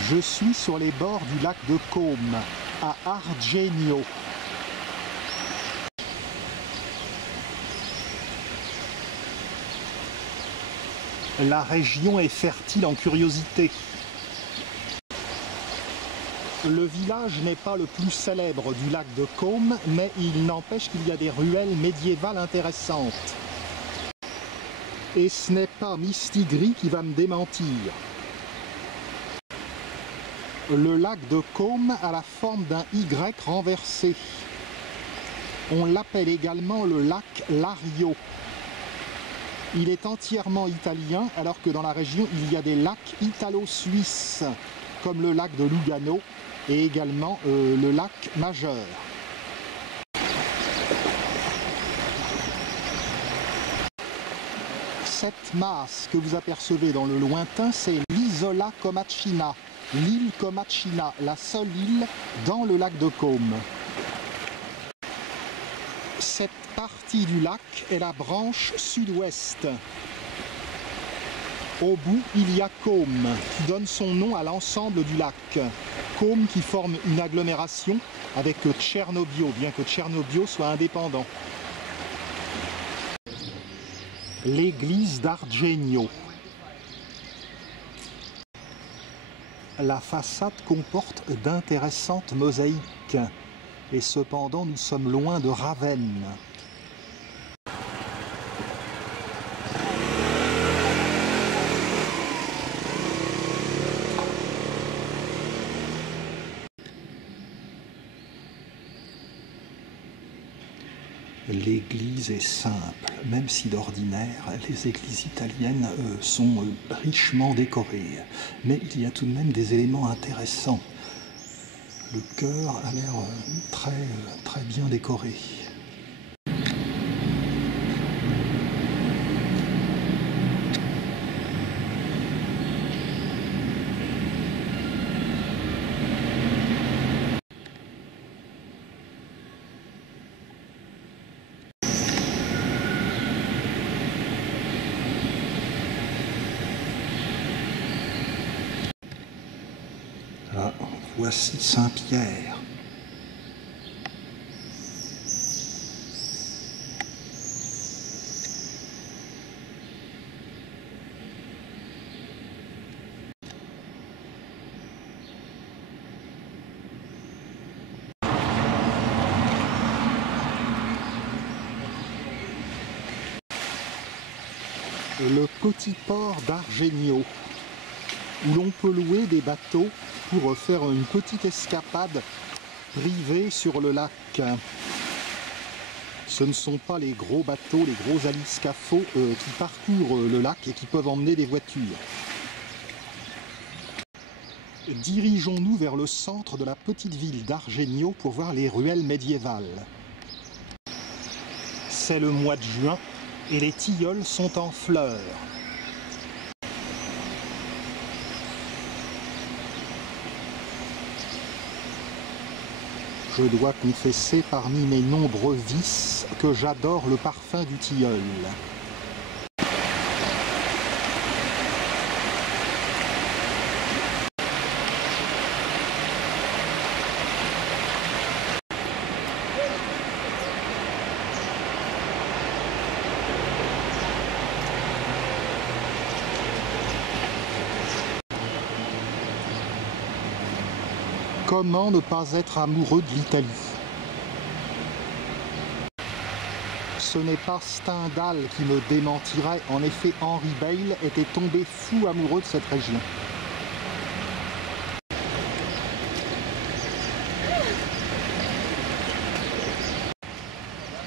Je suis sur les bords du lac de Côme, à Argenio. La région est fertile en curiosités. Le village n'est pas le plus célèbre du lac de Côme, mais il n'empêche qu'il y a des ruelles médiévales intéressantes. Et ce n'est pas Mistigris qui va me démentir. Le lac de Côme a la forme d'un Y renversé. On l'appelle également le lac Lario. Il est entièrement italien, alors que dans la région, il y a des lacs italo-suisses, comme le lac de Lugano et également le lac Majeur. Cette masse que vous apercevez dans le lointain, c'est l'Isola Comacchina, l'île Comacchina, la seule île dans le lac de Côme. Cette partie du lac est la branche sud-ouest. Au bout, il y a Côme, qui donne son nom à l'ensemble du lac. Côme qui forme une agglomération avec Cernobbio, bien que Cernobbio soit indépendant. L'église d'Argenio. La façade comporte d'intéressantes mosaïques. Et cependant, nous sommes loin de Ravenne. L'église est simple, même si d'ordinaire, les églises italiennes sont richement décorées. Mais il y a tout de même des éléments intéressants. Le chœur a l'air très bien décoré. Ah, voici Saint-Pierre. Le petit port d'Argenio, où l'on peut louer des bateaux pour faire une petite escapade privée sur le lac. Ce ne sont pas les gros bateaux, les gros aliscafos qui parcourent le lac et qui peuvent emmener des voitures. Dirigeons-nous vers le centre de la petite ville d'Argenio pour voir les ruelles médiévales. C'est le mois de juin et les tilleuls sont en fleurs. Je dois confesser parmi mes nombreux vices que j'adore le parfum du tilleul. Comment ne pas être amoureux de l'Italie? Ce n'est pas Stendhal qui me démentirait. En effet, Henry Bale était tombé fou amoureux de cette région.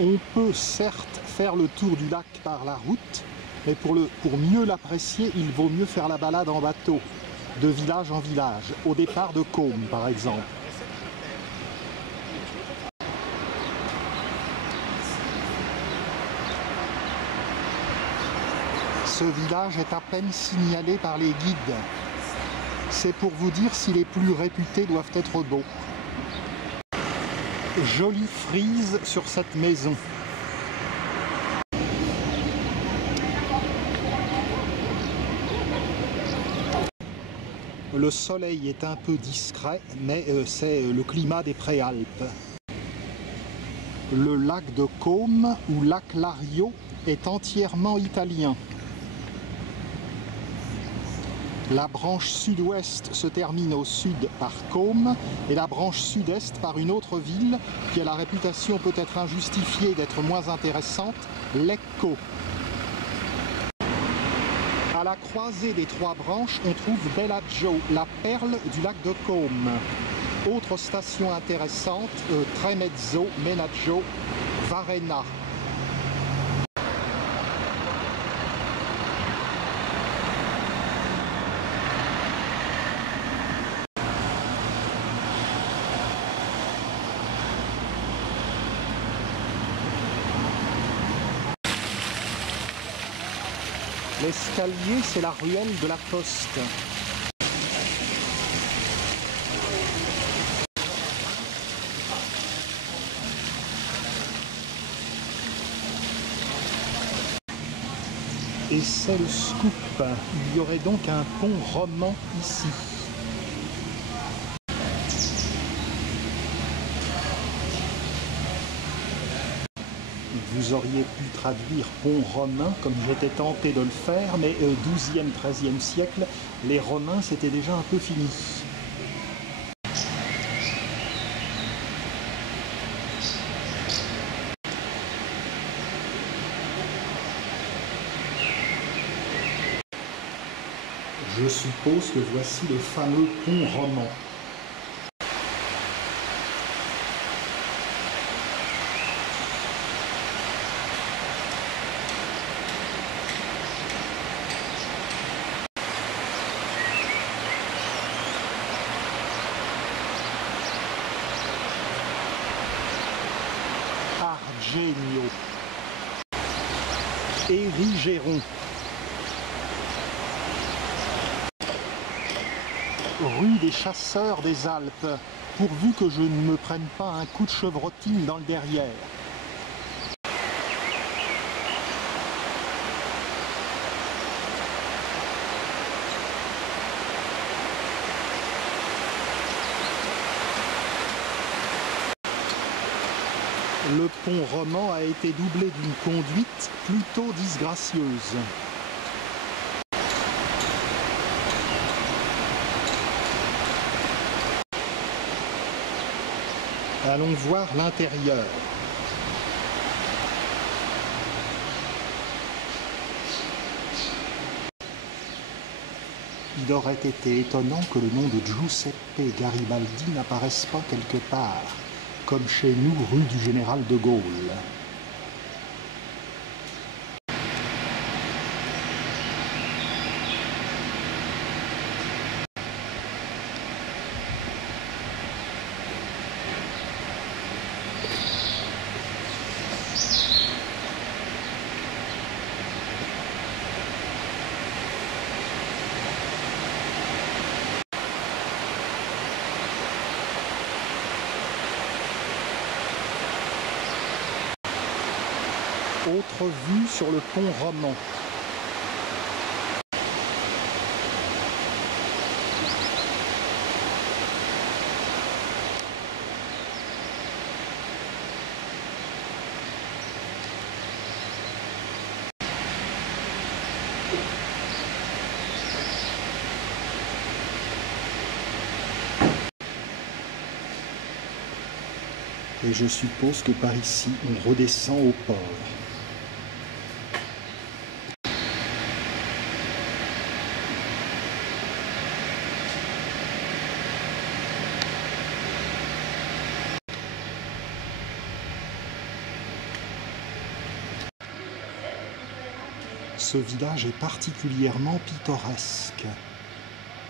On peut certes faire le tour du lac par la route, mais pour mieux l'apprécier, il vaut mieux faire la balade en bateau, de village en village, au départ de Côme par exemple. Ce village est à peine signalé par les guides. C'est pour vous dire si les plus réputés doivent être beaux. Jolie frise sur cette maison. Le soleil est un peu discret, mais c'est le climat des Préalpes. Le lac de Côme, ou lac Lario, est entièrement italien. La branche sud-ouest se termine au sud par Côme et la branche sud-est par une autre ville qui a la réputation peut-être injustifiée d'être moins intéressante, Lecco. À la croisée des trois branches, on trouve Bellagio, la perle du lac de Côme. Autre station intéressante, Tremezzo, Menaggio, Varenna. L'escalier, c'est la ruelle de la Poste. Et c'est le scoop. Il y aurait donc un pont roman ici. Vous auriez pu traduire pont romain comme j'étais tenté de le faire, mais au XIIe, XIIIe siècle, les Romains c'était déjà un peu fini. Je suppose que voici le fameux pont roman. Argenio. Érigéron. Rue des Chasseurs des Alpes, pourvu que je ne me prenne pas un coup de chevrotine dans le derrière. Le pont roman a été doublé d'une conduite plutôt disgracieuse. Allons voir l'intérieur. Il aurait été étonnant que le nom de Giuseppe Garibaldi n'apparaisse pas quelque part, comme chez nous rue du Général de Gaulle. Autre vue sur le pont roman. Et je suppose que par ici, on redescend au port. Ce village est particulièrement pittoresque.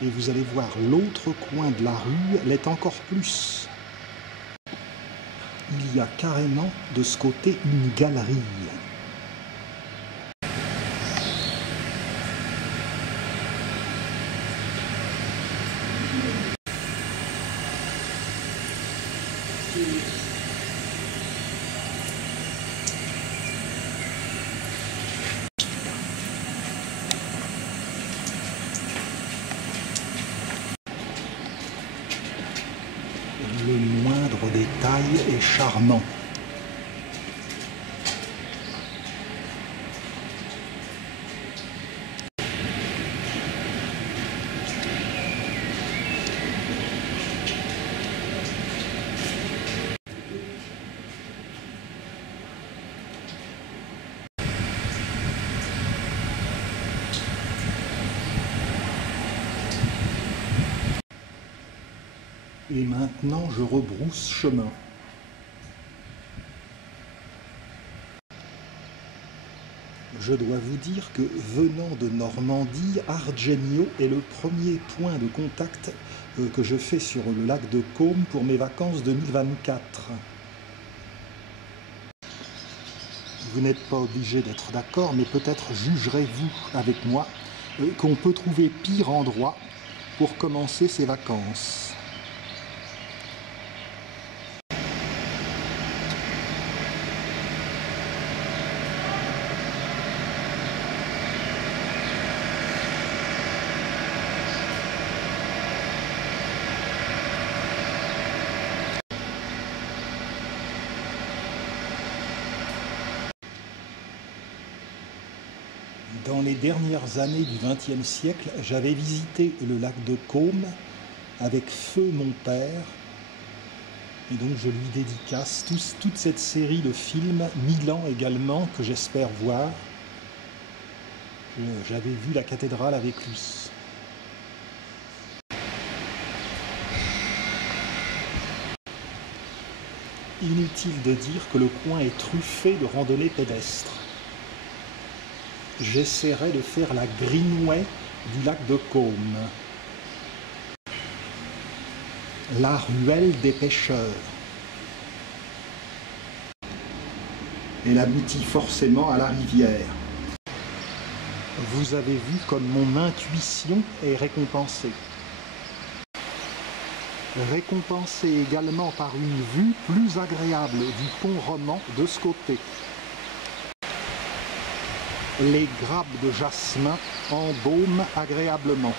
Et vous allez voir, l'autre coin de la rue l'est encore plus. Il y a carrément de ce côté une galerie. détail est charmant. Et maintenant, je rebrousse chemin. Je dois vous dire que venant de Normandie, Argenio est le premier point de contact que je fais sur le lac de Caume pour mes vacances 2024. Vous n'êtes pas obligé d'être d'accord, mais peut-être jugerez-vous avec moi qu'on peut trouver pire endroit pour commencer ses vacances. Dans les dernières années du XXe siècle, j'avais visité le lac de Caume avec feu mon père. Et donc je lui dédicace toute cette série de films, Milan également, que j'espère voir. J'avais vu la cathédrale avec lui. Inutile de dire que le coin est truffé de randonnées pédestres. J'essaierai de faire la Greenway du lac de Caume. La ruelle des pêcheurs. Elle aboutit forcément à la rivière. Vous avez vu comme mon intuition est récompensée. Récompensée également par une vue plus agréable du pont roman de ce côté. Les grappes de jasmin embaument agréablement.